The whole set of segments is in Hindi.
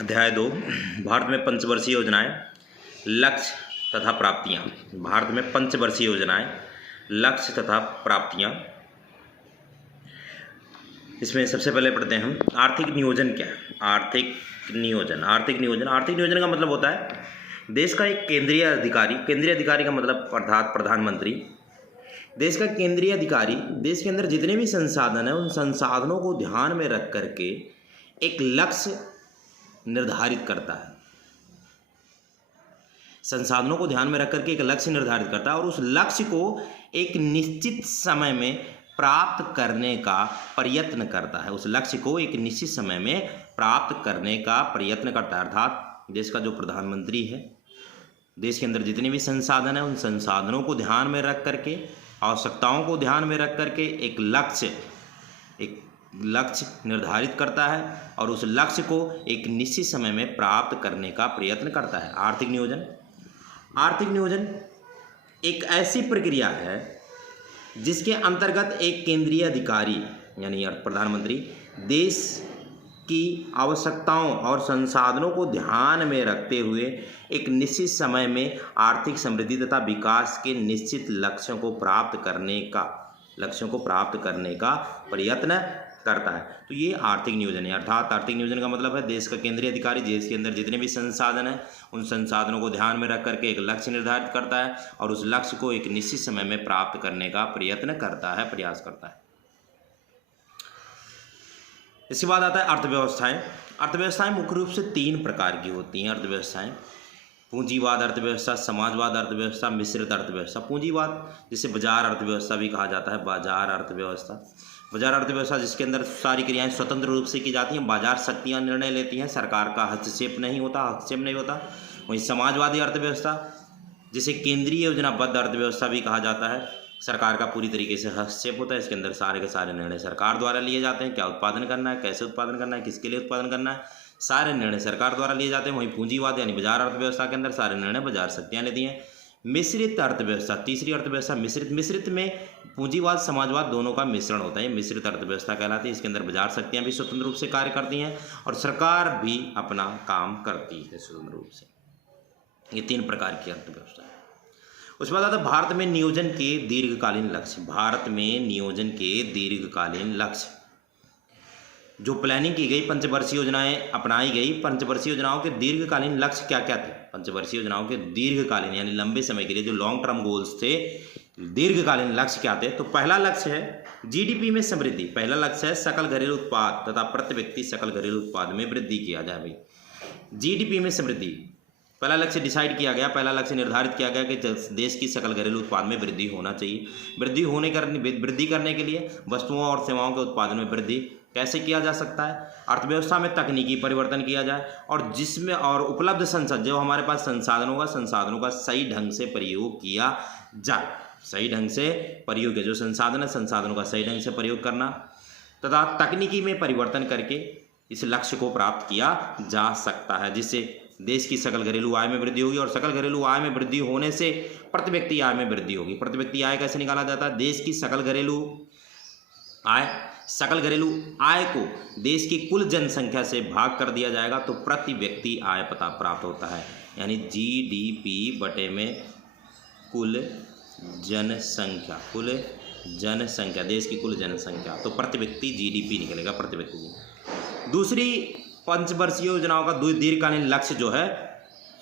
अध्याय 2 भारत में पंचवर्षीय योजनाएं, लक्ष्य तथा प्राप्तियां। भारत में पंचवर्षीय योजनाएं, लक्ष्य तथा प्राप्तियां। इसमें सबसे पहले पढ़ते हैं हम आर्थिक नियोजन क्या है। आर्थिक नियोजन का मतलब होता है देश का एक केंद्रीय अधिकारी का मतलब अर्थात प्रधानमंत्री। देश का केंद्रीय अधिकारी देश के अंदर जितने भी संसाधन हैं उन संसाधनों को ध्यान में रख करके एक लक्ष्य निर्धारित करता है। संसाधनों को ध्यान में रख करके एक लक्ष्य निर्धारित करता है और उस लक्ष्य को एक निश्चित समय में प्राप्त करने का प्रयत्न करता है। उस लक्ष्य को एक निश्चित समय में प्राप्त करने का प्रयत्न करता है। अर्थात देश का जो प्रधानमंत्री है, देश के अंदर जितने भी संसाधन हैं उन संसाधनों को ध्यान में रख करके, आवश्यकताओं को ध्यान में रख करके एक लक्ष्य निर्धारित करता है और उस लक्ष्य को एक निश्चित समय में प्राप्त करने का प्रयत्न करता है। आर्थिक नियोजन एक ऐसी प्रक्रिया है जिसके अंतर्गत एक केंद्रीय अधिकारी यानी प्रधानमंत्री देश की आवश्यकताओं और संसाधनों को ध्यान में रखते हुए एक निश्चित समय में आर्थिक समृद्धि तथा विकास के निश्चित लक्ष्यों को प्राप्त करने का प्रयत्न करता है। तो ये आर्थिक नियोजन है। अर्थात आर्थिक नियोजन का मतलब है देश का केंद्रीय अधिकारी देश के अंदर जितने भी संसाधन हैं उन संसाधनों को ध्यान में रख करके एक लक्ष्य निर्धारित करता है और उस लक्ष्य को एक निश्चित समय में प्राप्त करने का प्रयास करता है। इसके बाद आता है अर्थव्यवस्थाएं मुख्य रूप से 3 प्रकार की होती हैं। अर्थव्यवस्थाएं पूंजीवाद अर्थव्यवस्था, समाजवाद अर्थव्यवस्था, मिश्रित अर्थव्यवस्था। पूंजीवाद जिसे बाजार अर्थव्यवस्था भी कहा जाता है। बाजार अर्थव्यवस्था जिसके अंदर सारी क्रियाएं स्वतंत्र रूप से की जाती हैं, बाजार शक्तियां निर्णय लेती हैं, सरकार का हस्तक्षेप नहीं होता। वहीं समाजवादी अर्थव्यवस्था जिसे केंद्रीय योजनाबद्ध अर्थव्यवस्था भी कहा जाता है, सरकार का पूरी तरीके से हस्तक्षेप होता है। इसके अंदर सारे के सारे निर्णय सरकार द्वारा लिए जाते हैं। क्या उत्पादन करना है, कैसे उत्पादन करना है, किसके लिए उत्पादन करना है, सारे निर्णय सरकार द्वारा लिए जाते हैं। वहीं पूंजीवाद यानी बाजार अर्थव्यवस्था के अंदर सारे निर्णय बाजार शक्तियां लेती हैं। मिश्रित अर्थव्यवस्था तीसरी अर्थव्यवस्था मिश्रित में पूंजीवाद समाजवाद दोनों का मिश्रण होता है। मिश्रित अर्थव्यवस्था कहलाती है। इसके अंदर बाजार शक्तियां भी स्वतंत्र रूप से कार्य करती हैं और सरकार भी अपना काम करती है स्वतंत्र रूप से। ये 3 प्रकार की अर्थव्यवस्था है। उसके बाद आता है भारत में नियोजन के दीर्घकालीन लक्ष्य। जो प्लानिंग की गई, पंचवर्षीय योजनाएं अपनाई गई, पंचवर्षीय योजनाओं के दीर्घकालीन लक्ष्य क्या क्या थे। पंचवर्षीय योजनाओं के दीर्घकालीन यानी लंबे समय के लिए जो लॉन्ग टर्म गोल्स थे, दीर्घकालीन लक्ष्य क्या थे। तो पहला लक्ष्य है जीडीपी में समृद्धि। पहला लक्ष्य है सकल घरेलू उत्पाद तथा प्रति व्यक्ति सकल घरेलू उत्पाद में वृद्धि किया जाए। भाई जीडीपी में समृद्धि पहला लक्ष्य डिसाइड किया गया, पहला लक्ष्य निर्धारित किया गया कि देश की सकल घरेलू उत्पाद में वृद्धि होना चाहिए। वृद्धि करने के लिए वस्तुओं और सेवाओं के उत्पादन में वृद्धि कैसे किया जा सकता है। अर्थव्यवस्था में तकनीकी परिवर्तन किया जाए और जिसमें और उपलब्ध जो हमारे पास संसाधनों का सही ढंग से प्रयोग किया जाए। जो संसाधनों का सही ढंग से प्रयोग करना तथा तकनीकी में परिवर्तन करके इस लक्ष्य को प्राप्त किया जा सकता है, जिससे देश की सकल घरेलू आय में वृद्धि होगी और सकल घरेलू आय में वृद्धि होने से प्रति व्यक्ति आय में वृद्धि होगी। प्रति व्यक्ति आय कैसे निकाला जाता है। देश की सकल घरेलू आय को देश की कुल जनसंख्या से भाग कर दिया जाएगा तो प्रति व्यक्ति आय पता प्राप्त होता है। यानी जीडीपी बटे में कुल जनसंख्या देश की कुल जनसंख्या, तो प्रति व्यक्ति जीडीपी निकलेगा प्रति व्यक्ति। दूसरी पंचवर्षीय योजनाओं का दीर्घकालीन लक्ष्य जो है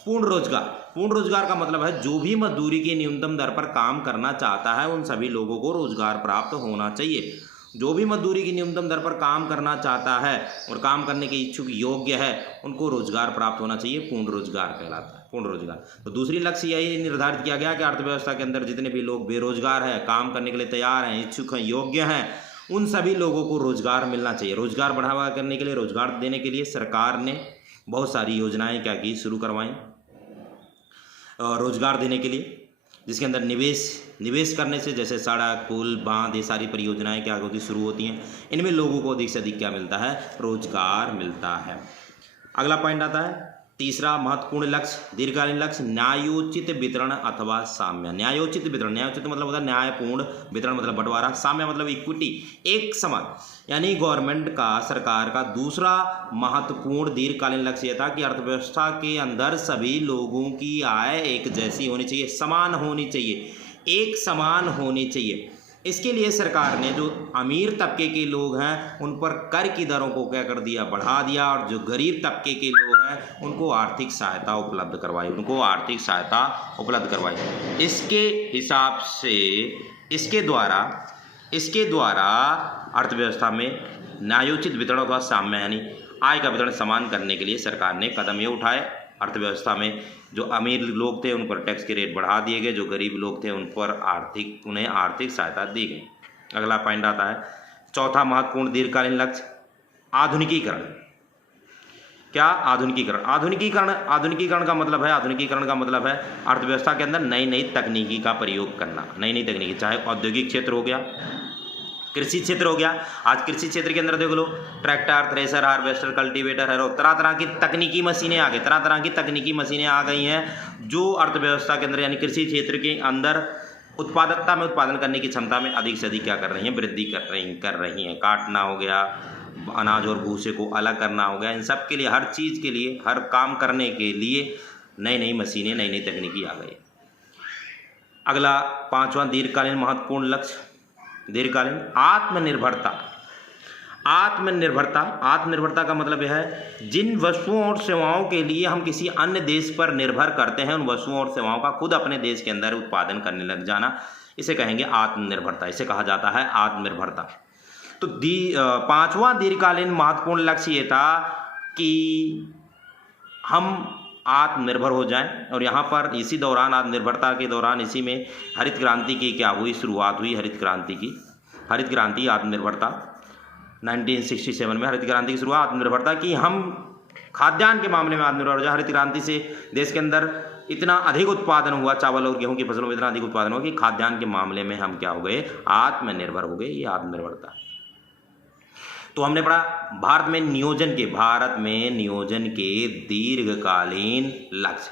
पूर्ण रोजगार का मतलब है जो भी मजदूरी की न्यूनतम दर पर काम करना चाहता है उन सभी लोगों को रोजगार प्राप्त होना चाहिए। जो भी मजदूरी की न्यूनतम दर पर काम करना चाहता है और काम करने के इच्छुक योग्य है उनको रोजगार प्राप्त होना चाहिए। पूर्ण रोजगार कहलाता है। तो दूसरी लक्ष्य यही निर्धारित किया गया कि अर्थव्यवस्था के अंदर जितने भी लोग बेरोजगार हैं, काम करने के लिए तैयार हैं, इच्छुक हैं, योग्य हैं, उन सभी लोगों को रोजगार मिलना चाहिए। रोजगार बढ़ावा करने के लिए, रोजगार देने के लिए सरकार ने बहुत सारी योजनाएं शुरू करवाई रोजगार देने के लिए, जिसके अंदर निवेश करने से जैसे सड़क, पुल, बांध, ये सारी परियोजनाएं शुरू होती हैं। इनमें लोगों को अधिक से अधिक क्या मिलता है, रोजगार मिलता है। अगला पॉइंट आता है तीसरा महत्वपूर्ण लक्ष्य दीर्घकालीन लक्ष्य न्यायोचित वितरण अथवा साम्य। न्यायोचित वितरण, न्यायोचित मतलब होता है न्यायपूर्ण, वितरण मतलब बंटवारा, साम्य मतलब इक्विटी, एक समान। यानी गवर्नमेंट का, सरकार का दूसरा महत्वपूर्ण दीर्घकालीन लक्ष्य यह था कि अर्थव्यवस्था के अंदर सभी लोगों की आय एक जैसी होनी चाहिए, समान होनी चाहिए, एक समान होनी चाहिए। इसके लिए सरकार ने जो अमीर तबके के लोग हैं उन पर कर की दरों को क्या कर दिया, बढ़ा दिया, और जो गरीब तबके के लोग हैं उनको आर्थिक सहायता उपलब्ध करवाई, उनको आर्थिक सहायता उपलब्ध करवाई। इसके हिसाब से इसके द्वारा अर्थव्यवस्था में न्यायोचित वितरण अथवा साम्य यानी आय का वितरण समान करने के लिए सरकार ने कदम ये उठाए। अर्थव्यवस्था में जो अमीर लोग थे उन पर टैक्स के रेट बढ़ा दिए गए, जो गरीब लोग थे उन पर उन्हें आर्थिक सहायता दी गई। अगला पॉइंट आता है चौथा महत्वपूर्ण दीर्घकालीन लक्ष्य आधुनिकीकरण। क्या आधुनिकीकरण? आधुनिकीकरण का मतलब है अर्थव्यवस्था के अंदर नई नई तकनीकी का प्रयोग करना। नई नई तकनीकी, चाहे औद्योगिक क्षेत्र हो गया, कृषि क्षेत्र हो गया। आज कृषि क्षेत्र के अंदर देख लो, tractor, thresher, harvester, cultivator, harrow, तरह तरह की तकनीकी मशीनें आ गई, तरह तरह की तकनीकी मशीनें आ गई हैं जो अर्थव्यवस्था के अंदर यानी कृषि क्षेत्र के अंदर उत्पादकता में, उत्पादन करने की क्षमता में अधिक से अधिक क्या कर रही हैं, वृद्धि कर रही हैं। काटना हो गया, अनाज और भूसे को अलग करना हो गया, इन सब के लिए, हर चीज़ के लिए, हर काम करने के लिए नई नई मशीनें, नई नई तकनीकी आ गई। अगला पांचवा दीर्घकालीन महत्वपूर्ण लक्ष्य दीर्घकालीन आत्मनिर्भरता। आत्मनिर्भरता का मतलब यह है जिन वस्तुओं और सेवाओं के लिए हम किसी अन्य देश पर निर्भर करते हैं उन वस्तुओं और सेवाओं का खुद अपने देश के अंदर उत्पादन करने लग जाना, इसे कहेंगे आत्मनिर्भरता, इसे कहा जाता है आत्मनिर्भरता। तो पांचवा दीर्घकालीन महत्वपूर्ण लक्ष्य ये था कि हम आत्मनिर्भर हो जाएं, और यहाँ पर इसी दौरान, आत्मनिर्भरता के दौरान, इसी में हरित क्रांति की क्या हुई, शुरुआत हुई हरित क्रांति आत्मनिर्भरता 1967 में हरित क्रांति की शुरुआत आत्मनिर्भरता की। हम खाद्यान्न के मामले में आत्मनिर्भर हो जाए। हरित क्रांति से देश के अंदर इतना अधिक उत्पादन हुआ, चावल और गेहूं की फसलों में इतना अधिक उत्पादन हुआ कि खाद्यान्न के मामले में हम क्या हो गए, आत्मनिर्भर हो गए। ये आत्मनिर्भरता। तो हमने पढ़ा भारत में नियोजन के दीर्घकालीन लक्ष्य,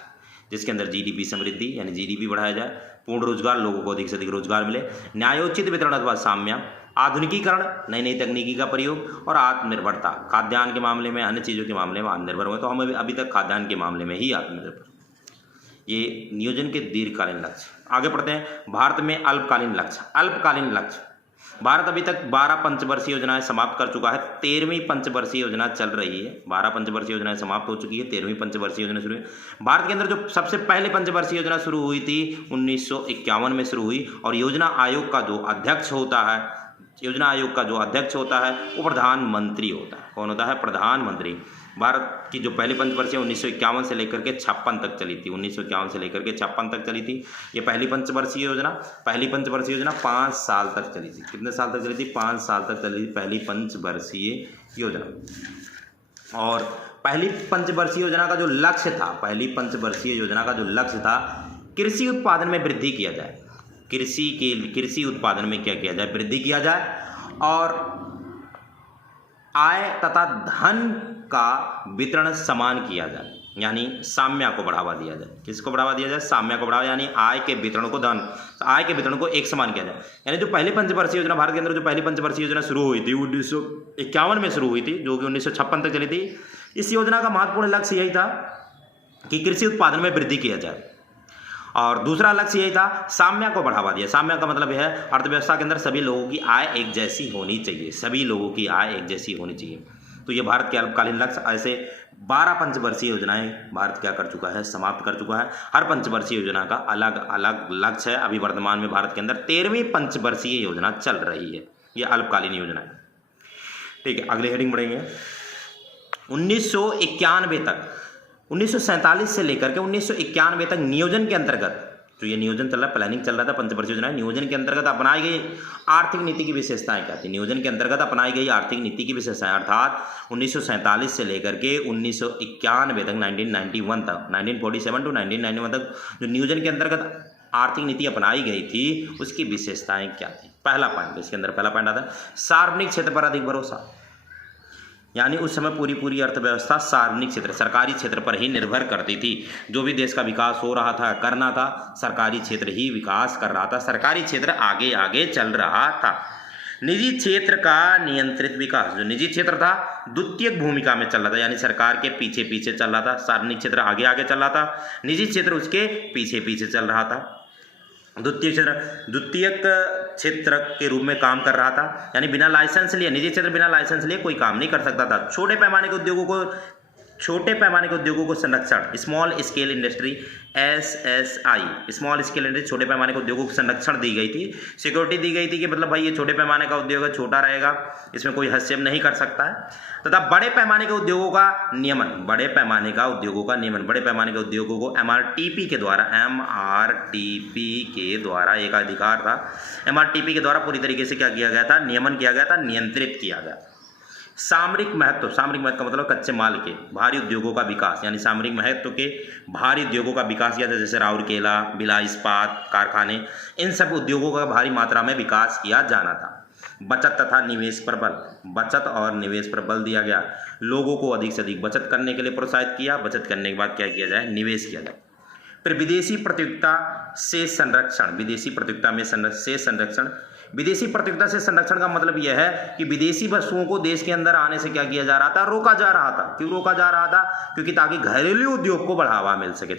जिसके अंदर जीडीपी समृद्धि यानी जीडीपी बढ़ाया जाए, पूर्ण रोजगार, लोगों को अधिक से अधिक रोजगार मिले, न्यायोचित वितरण अथवा साम्य, आधुनिकीकरण, नई नई तकनीकी का प्रयोग, और आत्मनिर्भरता। खाद्यान्न के मामले में, अन्य चीज़ों के मामले में आत्मनिर्भर हुए, तो हम अभी तक खाद्यान्न के मामले में ही आत्मनिर्भर। ये नियोजन के दीर्घकालीन लक्ष्य। आगे पढ़ते हैं भारत में अल्पकालीन लक्ष्य। भारत अभी तक 12 पंचवर्षीय योजनाएं समाप्त कर चुका है, 13वीं पंचवर्षीय योजना चल रही है। 12 पंचवर्षीय योजनाएं समाप्त हो चुकी है, 13वीं पंचवर्षीय योजना शुरू है। भारत के अंदर जो सबसे पहले पंचवर्षीय योजना शुरू हुई थी 1951 में शुरू हुई, और योजना आयोग का जो अध्यक्ष होता है वो प्रधानमंत्री होता है। कौन होता है? प्रधानमंत्री। भारत की जो पहली पंचवर्षीय 1951 से लेकर के 56 तक चली थी, 1951 से लेकर के 56 तक चली थी। ये पहली पंचवर्षीय योजना 5 साल तक चली थी। कितने साल तक चली थी? 5 साल तक चली थी पहली पंचवर्षीय योजना। और पहली पंचवर्षीय योजना का जो लक्ष्य था, कृषि उत्पादन में वृद्धि किया जाए। कृषि उत्पादन में क्या किया जाए? वृद्धि किया जाए, और आय तथा धन का वितरण समान किया जाए, यानी साम्य को बढ़ावा दिया जाए। किसको बढ़ावा दिया जाए? साम्य को बढ़ावा, यानी आय के वितरण को एक समान किया जाए। यानी जो पहली पंचवर्षीय योजना, भारत के अंदर जो पहली पंचवर्षीय योजना शुरू हुई थी 1951 में शुरू हुई थी, जो कि 1956 तक चली थी। इस योजना का महत्वपूर्ण लक्ष्य यही था कि कृषि उत्पादन में वृद्धि किया जाए, और दूसरा लक्ष्य यही था साम्य को बढ़ावा दिया। साम्य का मतलब है अर्थव्यवस्था के अंदर सभी लोगों की आय एक जैसी होनी चाहिए। तो ये भारत के अल्पकालीन लक्ष्य। ऐसे 12 पंचवर्षीय योजनाएं भारत क्या कर चुका है? समाप्त कर चुका है। हर पंचवर्षीय योजना का अलग अलग लक्ष्य है। अभी वर्तमान में भारत के अंदर 13वीं पंचवर्षीय योजना चल रही है। ये अल्पकालीन योजना है। ठीक है, अगले हेडिंग बढ़ेंगे। 1947 से लेकर के 1991 तक नियोजन के अंतर्गत, जो ये नियोजन चल रहा है, प्लानिंग चल रहा था, पंचवर्षीय योजना, नियोजन के अंतर्गत अपनाई गई आर्थिक नीति की विशेषताएं क्या थी? नियोजन के अंतर्गत अपनाई गई आर्थिक नीति की विशेषताएं, अर्थात 1947 से लेकर के 1991 तक, 1947 टू 1991 तक जो नियोजन के अंतर्गत आर्थिक नीति अपनाई गई थी, उसकी विशेषताएं क्या थी? पहला पॉइंट, इसके अंदर पहला पॉइंट आता है सार्वजनिक क्षेत्र पर अधिक भरोसा। यानी उस समय पूरी अर्थव्यवस्था सार्वजनिक क्षेत्र, सरकारी क्षेत्र पर ही निर्भर करती थी। जो भी देश का विकास हो रहा था, करना था, सरकारी क्षेत्र ही विकास कर रहा था, सरकारी क्षेत्र आगे आगे चल रहा था। निजी क्षेत्र का नियंत्रित विकास, जो निजी क्षेत्र था द्वितीयक भूमिका में चल रहा था, यानी सरकार के पीछे पीछे चल रहा था। सार्वजनिक क्षेत्र आगे आगे चल रहा था, निजी क्षेत्र उसके पीछे पीछे चल रहा था। द्वितीयक क्षेत्र के रूप में काम कर रहा था, यानी बिना लाइसेंस लिए, निजी क्षेत्र बिना लाइसेंस लिए कोई काम नहीं कर सकता था। छोटे पैमाने के उद्योगों को संरक्षण, small scale industry, SSI, small scale industry, छोटे पैमाने के उद्योगों को संरक्षण दी गई थी, सिक्योरिटी दी गई थी कि मतलब भाई ये छोटे पैमाने का उद्योग है, छोटा रहेगा, इसमें कोई हस्तक्षेप नहीं कर सकता है। तथा बड़े पैमाने के उद्योगों का नियमन, बड़े पैमाने के उद्योगों को MRTP के द्वारा एक अधिकार था, MRTP के द्वारा पूरी तरीके से क्या किया गया था, नियमन किया गया था, नियंत्रित किया गया। सामरिक महत्व का मतलब कच्चे माल के भारी उद्योगों का विकास, यानी सामरिक महत्व के भारी उद्योगों का विकास किया था, जैसे राउरकेला, भिलाई इस्पात कारखाने, इन सब उद्योगों का भारी मात्रा में विकास किया जाना था। बचत तथा निवेश पर बल, बचत और निवेश पर बल दिया गया, लोगों को अधिक से अधिक बचत करने के लिए प्रोत्साहित किया, बचत करने के बाद क्या किया जाए, निवेश किया जाए। फिर विदेशी प्रतियोगिता से संरक्षण, विदेशी प्रतियोगिता से संरक्षण का मतलब यह है कि विदेशी वस्तुओं को देश के अंदर आने से क्या किया जा रहा था, रोका जा रहा था। क्यों रोका जा रहा था? क्योंकि ताकि घरेलू उद्योग को बढ़ावा मिल सके,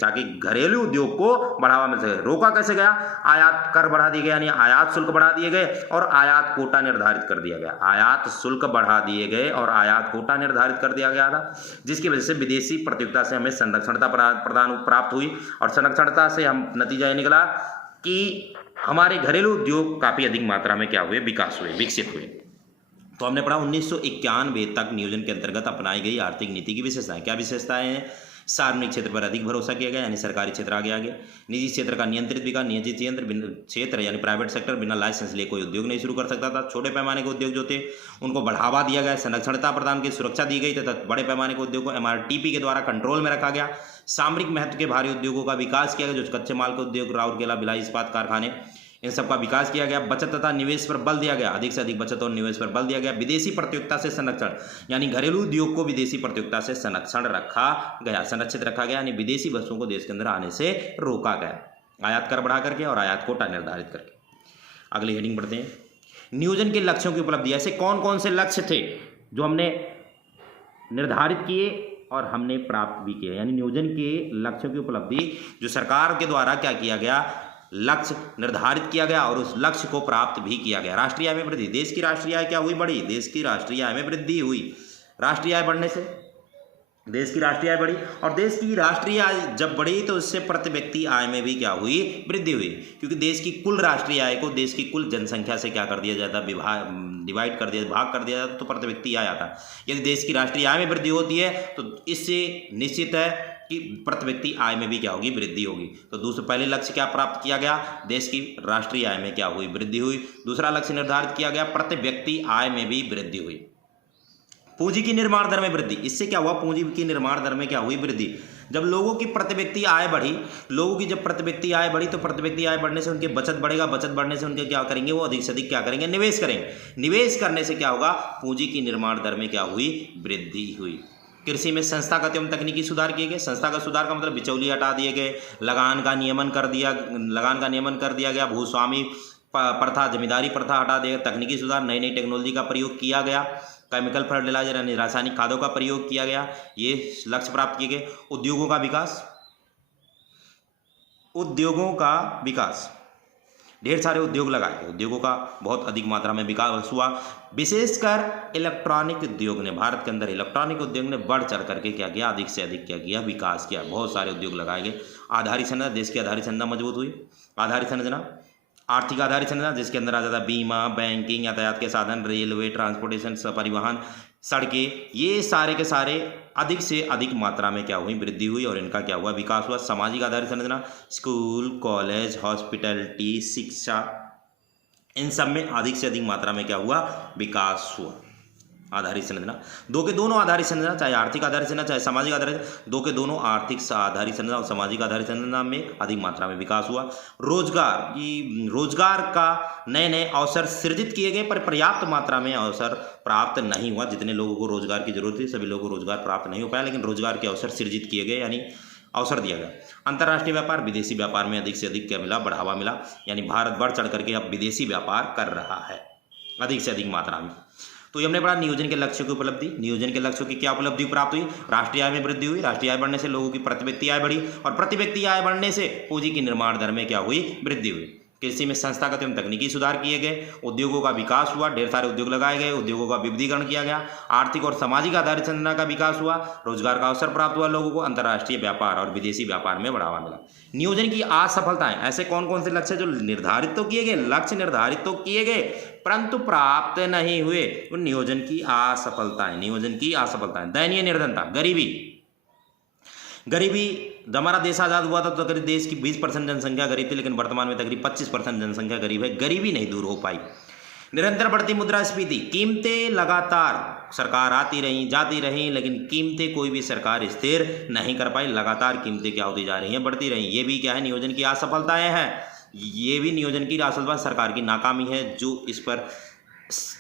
रोका कैसे गया? आयात कर बढ़ा दिए गए, यानी आयात शुल्क बढ़ा दिए गए और आयात कोटा निर्धारित कर दिया गया। आयात शुल्क बढ़ा दिए गए और आयात कोटा निर्धारित कर दिया गया था, जिसकी वजह से विदेशी प्रतियोगिता से हमें संरक्षणता प्राप्त हुई। और संरक्षणता से हम नतीजा ये निकला कि हमारे घरेलू उद्योग काफ़ी अधिक मात्रा में क्या हुए, विकसित हुए। तो हमने पढ़ा 1991 तक नियोजन के अंतर्गत अपनाई गई आर्थिक नीति की विशेषताएं। क्या विशेषताएं हैं? सार्वजनिक क्षेत्र पर अधिक भरोसा किया गया, यानी सरकारी क्षेत्र आगे आगे। निजी क्षेत्र का नियंत्रित विकास, निजी क्षेत्र यानी प्राइवेट सेक्टर बिना लाइसेंस लिए कोई उद्योग नहीं शुरू कर सकता था। छोटे पैमाने के उद्योग जो थे उनको बढ़ावा दिया गया, संरक्षणता प्रदान की, सुरक्षा दी गई तथा बड़े पैमाने के उद्योग को MRTP के द्वारा कंट्रोल में रखा गया। सामरिक महत्व के भारी उद्योगों का विकास किया गया, जो कच्चे माल के उद्योग, राउरकेला, भिलाई इस्पात कारखाने, इन सब का विकास किया गया। बचत तथा निवेश पर बल दिया गया, अधिक से अधिक बचत और निवेश पर बल दिया गया। विदेशी प्रतियोगिता से संरक्षण, यानी घरेलू उद्योग को विदेशी प्रतियोगिता से संरक्षित रखा गया, यानी विदेशी वस्तुओं को देश के अंदर आने से रोका गया, आयात कर बढ़ा करके और आयात कोटा निर्धारित करके। अगली हेडिंग पढ़ते हैं, नियोजन के लक्ष्यों की उपलब्धि। ऐसे कौन कौन से लक्ष्य थे जो हमने निर्धारित किए और हमने प्राप्त भी किए, यानी नियोजन के लक्ष्यों की उपलब्धि जो सरकार के द्वारा क्या किया गया, लक्ष्य निर्धारित किया गया और उस लक्ष्य को प्राप्त भी किया गया। राष्ट्रीय आय में वृद्धि, देश की राष्ट्रीय आय क्या हुई, बढ़ी, देश की राष्ट्रीय आय में वृद्धि हुई। राष्ट्रीय आय बढ़ने से देश की राष्ट्रीय आय बढ़ी, और देश की राष्ट्रीय आय जब बढ़ी तो उससे प्रति व्यक्ति आय में भी क्या हुई, वृद्धि हुई। क्योंकि देश की कुल राष्ट्रीय आय को देश की कुल जनसंख्या से क्या कर दिया जाता, भाग कर दिया जाता, तो प्रति व्यक्ति आय आता। यदि देश की राष्ट्रीय आय में वृद्धि होती है तो इससे निश्चित है कि प्रति व्यक्ति आय में भी क्या होगी, वृद्धि होगी। तो दूसरा पहले लक्ष्य क्या प्राप्त किया गया, देश की राष्ट्रीय आय में क्या हुई, वृद्धि हुई। दूसरा लक्ष्य निर्धारित किया गया, प्रति व्यक्ति आय में भी वृद्धि हुई। पूंजी की निर्माण दर में वृद्धि, इससे क्या हुआ, पूंजी की निर्माण दर में क्या हुई, वृद्धि। जब लोगों की प्रति व्यक्ति आय बढ़ी, जब प्रति व्यक्ति आय बढ़ी तो प्रति व्यक्ति आय बढ़ने से उनके बचत बढ़ेगा, बचत बढ़ने से उनके क्या करेंगे, वो अधिक से अधिक क्या करेंगे, निवेश करेंगे। निवेश करने से क्या होगा, पूंजी की निर्माण दर में क्या हुई, वृद्धि हुई। कृषि में संस्थागत एवं तकनीकी सुधार किए गए। संस्थागत सुधार का मतलब बिचौलिए हटा दिए गए, लगान का नियमन कर दिया गया, भूस्वामी प्रथा, जमींदारी प्रथा हटा दिया। तकनीकी सुधार, नई नई टेक्नोलॉजी का प्रयोग किया गया, केमिकल फर्टिलाइजर यानी रासायनिक खादों का प्रयोग किया गया, ये लक्ष्य प्राप्त किए गए। उद्योगों का विकास, ढेर सारे उद्योग लगाए गए, उद्योगों का बहुत अधिक मात्रा में विकास हुआ। विशेषकर इलेक्ट्रॉनिक उद्योग ने, भारत के अंदर इलेक्ट्रॉनिक उद्योग ने बढ़ चढ़ करके क्या किया, अधिक से अधिक क्या किया, विकास किया, बहुत सारे उद्योग लगाए गए। आधारित संरचना, देश की आधारित संरचना मजबूत हुई। आधारित संरचना, आर्थिक आधारित संरचना जिसके अंदर आ जाता बीमा, बैंकिंग, यातायात के साधन, रेलवे, ट्रांसपोर्टेशन, परिवहन, सड़कें, ये सारे के सारे अधिक से अधिक मात्रा में क्या हुई, वृद्धि हुई और इनका क्या हुआ, विकास हुआ। सामाजिक आधारित संरचना, स्कूल, कॉलेज, हॉस्पिटैलिटी, शिक्षा, इन सब में अधिक से अधिक मात्रा में क्या हुआ, विकास हुआ। आधारित संरचना, दो के दोनों आधारित संरचना, चाहे आर्थिक आधारित संरचना चाहे सामाजिक आधारित, दो के दोनों आर्थिक आधारित संरचना और सामाजिक आधारित संरचना में अधिक मात्रा में विकास हुआ। रोजगार का नए नए अवसर सृजित किए गए, पर पर्याप्त मात्रा में अवसर प्राप्त नहीं हुआ। जितने लोगों को रोजगार की जरूरत थी सभी लोगों को रोजगार प्राप्त नहीं हो पाया, लेकिन रोजगार के अवसर सृजित किए गए, यानी अवसर दिया गया। अंतर्राष्ट्रीय व्यापार, विदेशी व्यापार में अधिक से अधिक क्या मिला, बढ़ावा मिला, यानी भारत बढ़ चढ़ करके अब विदेशी व्यापार कर रहा है अधिक से अधिक मात्रा में। तो ये हमने पढ़ा नियोजन के लक्ष्यों की उपलब्धि। नियोजन के लक्ष्यों की क्या उपलब्धि प्राप्त हुई, राष्ट्रीय आय में वृद्धि हुई, राष्ट्रीय आय बढ़ने से लोगों की प्रति व्यक्ति आय बढ़ी, और प्रति व्यक्ति आय बढ़ने से पूंजी की निर्माण दर में क्या हुई, वृद्धि हुई। कृषि में संस्थागत एवं तकनीकी सुधार किए गए, उद्योगों का विकास हुआ, ढेर सारे उद्योग लगाए गए, उद्योगों का विविधीकरण किया गया, आर्थिक और सामाजिक आधारित संरचना का विकास हुआ, रोजगार का अवसर प्राप्त हुआ लोगों को, अंतर्राष्ट्रीय व्यापार और विदेशी व्यापार में बढ़ावा मिला। नियोजन की असफलताएं, ऐसे कौन कौन से लक्ष्य जो निर्धारित तो किए गए, लक्ष्य निर्धारित तो किए गए परंतु प्राप्त नहीं हुए, उन नियोजन की असफलताएं। नियोजन की असफलताएं, दयनीय निर्धनता, गरीबी। जब हमारा देश आज़ाद हुआ था तो करीब देश की 20% जनसंख्या गरीब थी, लेकिन वर्तमान में तकरीब 25% जनसंख्या गरीब है। गरीबी नहीं दूर हो पाई। निरंतर बढ़ती मुद्रास्फीति, कीमतें लगातार, सरकार आती रही जाती रही, लेकिन कीमतें कोई भी सरकार स्थिर नहीं कर पाई। लगातार कीमतें क्या होती जा रही हैं, बढ़ती रही। ये भी क्या है, नियोजन की असफलताएं हैं। ये भी नियोजन की असफलता, सरकार की नाकामी है जो इस पर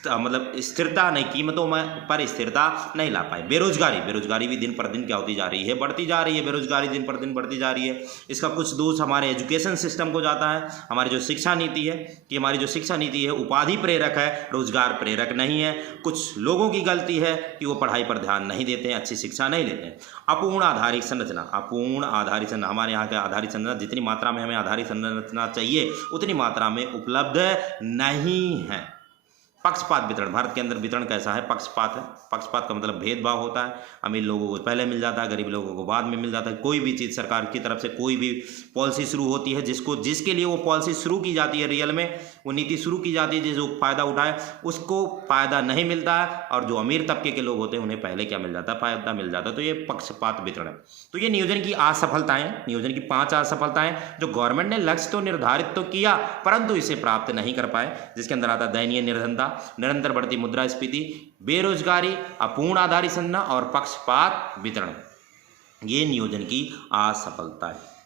मतलब स्थिरता नहीं, कीमतों में पर स्थिरता नहीं ला पाए। बेरोजगारी भी दिन पर दिन क्या होती जा रही है, बढ़ती जा रही है। बेरोजगारी दिन पर दिन बढ़ती जा रही है। इसका कुछ दोष हमारे एजुकेशन सिस्टम को जाता है। हमारी जो शिक्षा नीति है उपाधि प्रेरक है, रोजगार प्रेरक नहीं है। कुछ लोगों की गलती है कि वो पढ़ाई पर ध्यान नहीं देते हैं, अच्छी शिक्षा नहीं लेते हैं। अपूर्ण आधारित संरचना, हमारे यहाँ का आधारित संरचना जितनी मात्रा में हमें आधारित संरचना चाहिए उतनी मात्रा में उपलब्ध नहीं है। पक्षपात वितरण, भारत के अंदर वितरण कैसा है, पक्षपात है। पक्षपात का मतलब भेदभाव होता है। अमीर लोगों को पहले मिल जाता है, गरीब लोगों को बाद में मिल जाता है। कोई भी चीज़ सरकार की तरफ से कोई भी पॉलिसी शुरू होती है, जिसके लिए वो पॉलिसी शुरू की जाती है, रियल में वो नीति शुरू की जाती है, जो फ़ायदा उठाए उसको फ़ायदा नहीं मिलता है, और जो अमीर तबके के लोग होते हैं उन्हें पहले क्या मिल जाता है, फ़ायदा मिल जाता है। तो ये पक्षपात वितरण है। तो ये नियोजन की असफलताएं, नियोजन की 5 असफलताएं जो गवर्नमेंट ने लक्ष्य तो निर्धारित तो किया परंतु इसे प्राप्त नहीं कर पाए, जिसके अंदर आता दयनीय निर्धनता, निरंतर बढ़ती मुद्रास्फीति, बेरोजगारी, अपूर्ण आधारित संरचना और पक्षपात वितरण। ये नियोजन की असफलता है।